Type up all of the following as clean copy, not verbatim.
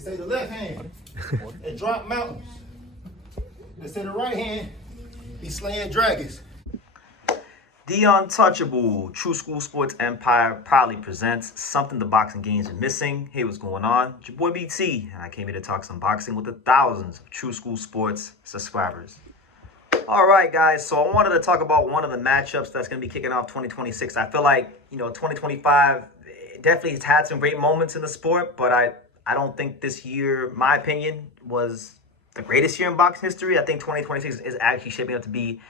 They say the left hand, it drop mountains. They say the right hand, be slaying dragons. The Untouchable True School Sports Empire proudly presents something the boxing games are missing. Hey, what's going on? It's your boy BT, and I came here to talk some boxing with the thousands of True School Sports subscribers. All right, guys, so I wanted to talk about one of the matchups that's going to be kicking off 2026. I feel like, 2025 definitely has had some great moments in the sport, but I don't think this year, my opinion, was the greatest year in boxing history. I think 2026 is actually shaping up to be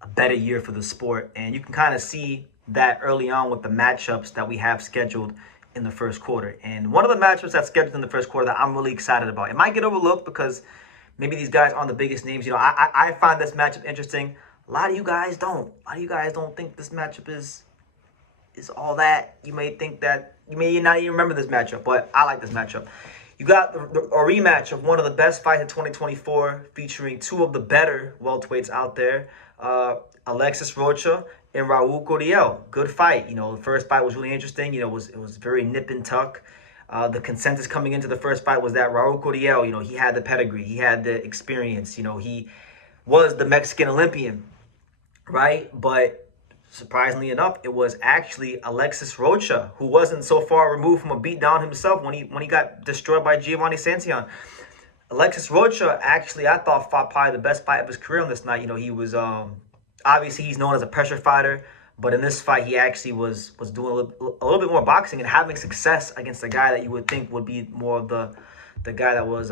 a better year for the sport, and you can kind of see that early on with the matchups that we have scheduled in the first quarter. And one of the matchups that's scheduled in the first quarter that I'm really excited about, it might get overlooked because maybe these guys aren't the biggest names. I find this matchup interesting. A lot of you guys don't. A lot of you guys don't think this matchup is all that. You may think that, you may not even remember this matchup, but I like this matchup. You got a rematch of one of the best fights in 2024, featuring two of the better welterweights out there, Alexis Rocha and Raul Curiel. Good fight. The first fight was really interesting. It was very nip and tuck. The consensus coming into the first fight was that Raul Curiel, he had the pedigree, he had the experience, he was the Mexican Olympian, right? But surprisingly enough, it was actually Alexis Rocha who wasn't so far removed from a beatdown himself when he got destroyed by Giovanni Santillan. Alexis Rocha actually, I thought, fought probably the best fight of his career on this night. He was obviously he's known as a pressure fighter, but in this fight he actually was doing a little bit more boxing and having success against a guy that you would think would be more of the guy that was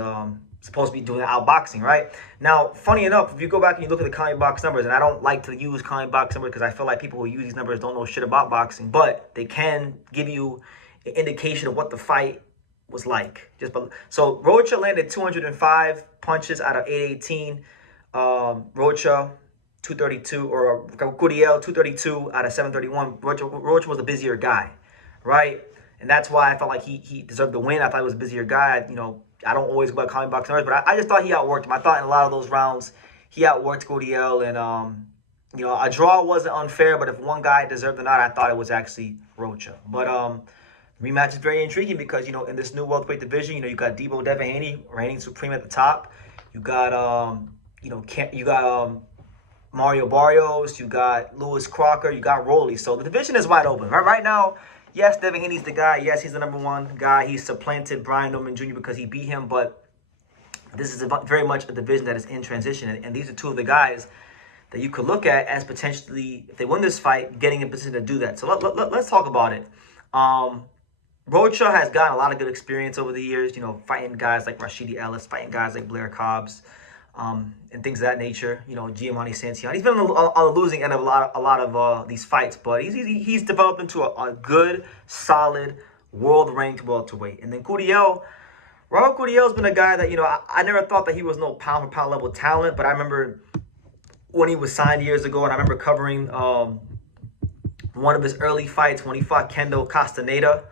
supposed to be doing outboxing, right? Now, funny enough, if you go back and you look at the County Box numbers, and I don't like to use County Box numbers because I feel like people who use these numbers don't know shit about boxing, but they can give you an indication of what the fight was like. So Rocha landed 205 punches out of 818. Rocha 232, or Curiel 232 out of 731. Rocha was a busier guy, right? And that's why I felt like he deserved the win. I thought he was a busier guy. I don't always go by County Box numbers, but I just thought he outworked him. I thought in a lot of those rounds he outworked Curiel, and a draw wasn't unfair, but if one guy deserved or not, I thought it was actually Rocha. But rematch is very intriguing because in this new welterweight division, you got Debo Devaney reigning supreme at the top. You got Mario Barrios, you got Lewis Crocker, you got Rolly. So the division is wide open. Right now, yes, Devaney's the guy. Yes, he's the number one guy. He supplanted Brian Norman Jr. because he beat him. But this is very much a division that is in transition. And these are two of the guys that you could look at as potentially, if they win this fight, getting in position to do that. So let's talk about it. Rocha has gotten a lot of good experience over the years, fighting guys like Rashidi Ellis, fighting guys like Blair Cobbs, and things of that nature. Giovanni Santillan. He's been on the losing end of a lot of these fights, but he's developed into a good, solid, world-ranked welterweight. And then Raul Curiel's been a guy that I never thought that he was no pound-for-pound level talent, but I remember when he was signed years ago, and I remember covering one of his early fights when he fought Kendo Castaneda,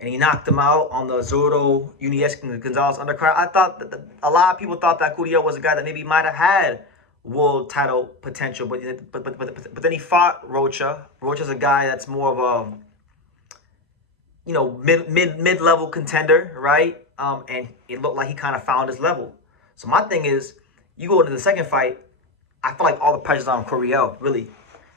and he knocked him out on the Zurdo Uniescu Gonzalez undercard. I thought that a lot of people thought that Curiel was a guy that maybe might have had world title potential, but then he fought Rocha. Rocha's a guy that's more of a mid-level contender, right? And it looked like he kind of found his level. So my thing is, you go into the second fight, I feel like all the pressure's on Curiel, really,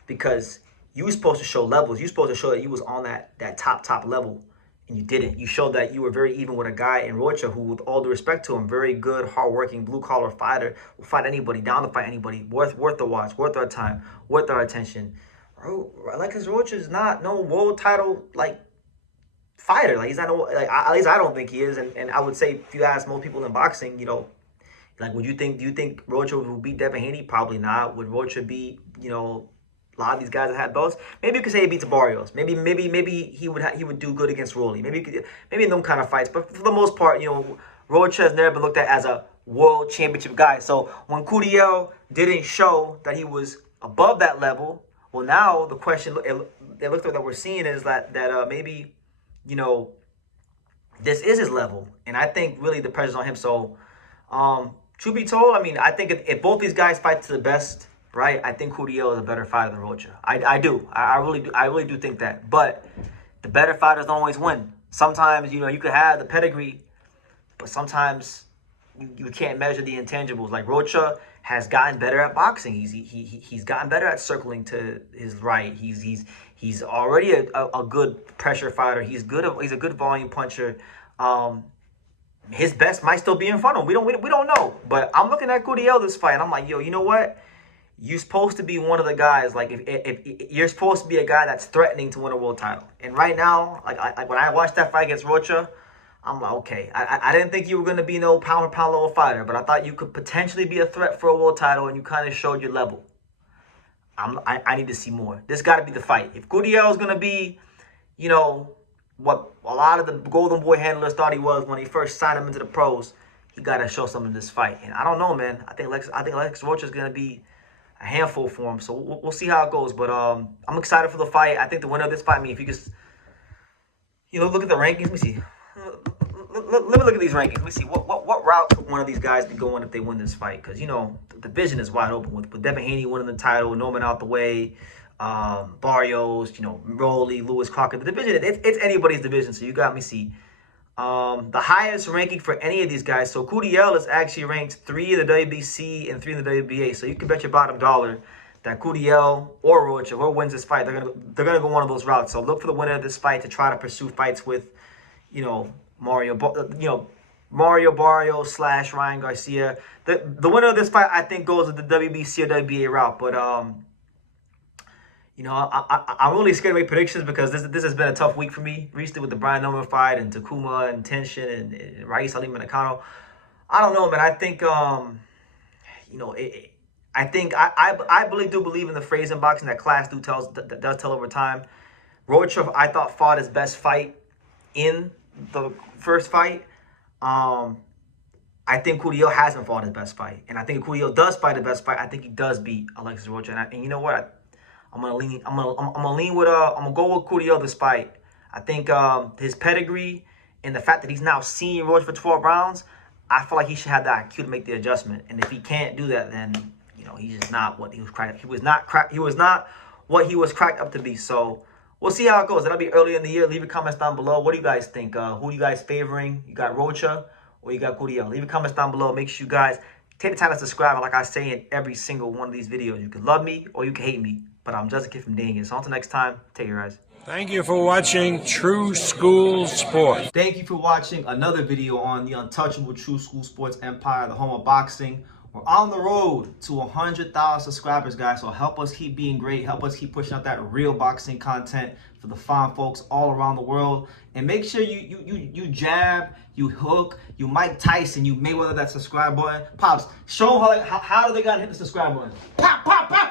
because you were supposed to show levels. You were supposed to show that you was on that top level. And you didn't. You showed that you were very even with a guy in Rocha who, with all due respect to him, very good, hardworking, blue-collar fighter, will fight anybody, down to fight anybody, worth the watch, worth our time, worth our attention. Alexis Rocha is not no world title, fighter. He's not at least I don't think he is. And I would say, if you ask most people in boxing, do you think Rocha will beat Devaney? Probably not. Would Rocha beat, a lot of these guys that had belts? Maybe you could say he beats Barrios. Maybe he would do good against Rolly. Maybe in them kind of fights. But for the most part, Rocha has never been looked at as a world championship guy. So when Curiel didn't show that he was above that level, well, now the question it looks like that we're seeing is that maybe this is his level, and I think really the pressure's on him. So truth be told, I think if both these guys fight to the best, right, I think Curiel is a better fighter than Rocha. I do. I really do think that. But the better fighters don't always win. Sometimes, you could have the pedigree but sometimes you can't measure the intangibles. Like Rocha has gotten better at boxing. He's gotten better at circling to his right. He's already a good pressure fighter. He's a good volume puncher. His best might still be in front of him. We don't know. But I'm looking at Curiel this fight, and I'm like, yo, you know what? You're supposed to be one of the guys. Like, if you're supposed to be a guy that's threatening to win a world title. And right now, like when I watched that fight against Rocha, I'm like, okay. I didn't think you were gonna be no pound for pound level fighter, but I thought you could potentially be a threat for a world title, and you kind of showed your level. I need to see more. This got to be the fight. If Curiel is gonna be, you know, what a lot of the Golden Boy handlers thought he was when he first signed him into the pros, he got to show something in this fight. And I don't know, man. I think Alexis Rocha is going to be a handful for him. So we'll see how it goes. But I'm excited for the fight. I think the winner of this fight, I mean, if you just, you know, look at the rankings. Let me see. Let me look at these rankings. Let me see. What route could one of these guys be going if they win this fight? Because, you know, the division is wide open with Devin Haney winning the title, Norman out the way, Barrios, you know, Rolly, Lewis Crocker. The division, it's anybody's division, so you got me see. The highest ranking for any of these guys, so Curiel is actually ranked 3 in the WBC and 3 in the WBA, so you can bet your bottom dollar that Curiel or Rocha, whoever wins this fight, they're gonna go one of those routes. So look for the winner of this fight to try to pursue fights with, you know, Mario Barrios / Ryan Garcia. The winner of this fight, I think, goes with the WBC or WBA route, but you know, I'm really scared to make predictions because this has been a tough week for me recently with the Brian Norman fight and Takuma and Tenshin and Rais Ali Manakano. I don't know, man. I think, you know, I really do believe in the phrase in boxing that class does tell over time. Rocha, I thought, fought his best fight in the first fight. I think Curiel hasn't fought his best fight, and I think if Curiel does fight his best fight, I think he does beat Alexis Rocha. And you know what? I'm gonna go with Curiel this fight. I think his pedigree and the fact that he's now seen Rocha for 12 rounds, I feel like he should have the IQ to make the adjustment. And if he can't do that, then you know he's just not what he was cracked. He was not what he was cracked up to be. So we'll see how it goes. That'll be early in the year. Leave your comments down below. What do you guys think? Who are you guys favoring? You got Rocha or you got Curiel? Leave your comments down below. Make sure you guys take the time to subscribe. And like I say in every single one of these videos, you can love me or you can hate me. But I'm just a kid from Dang. So until next time, take care, guys. Thank you for watching True School Sports. Thank you for watching another video on the untouchable True School Sports empire, the home of boxing. We're on the road to 100,000 subscribers, guys. So help us keep being great. Help us keep pushing out that real boxing content for the fine folks all around the world. And make sure you jab, you hook, you Mike Tyson, you Mayweather that subscribe button. Pops, show them how do they gotta hit the subscribe button. Pop, pop, pop.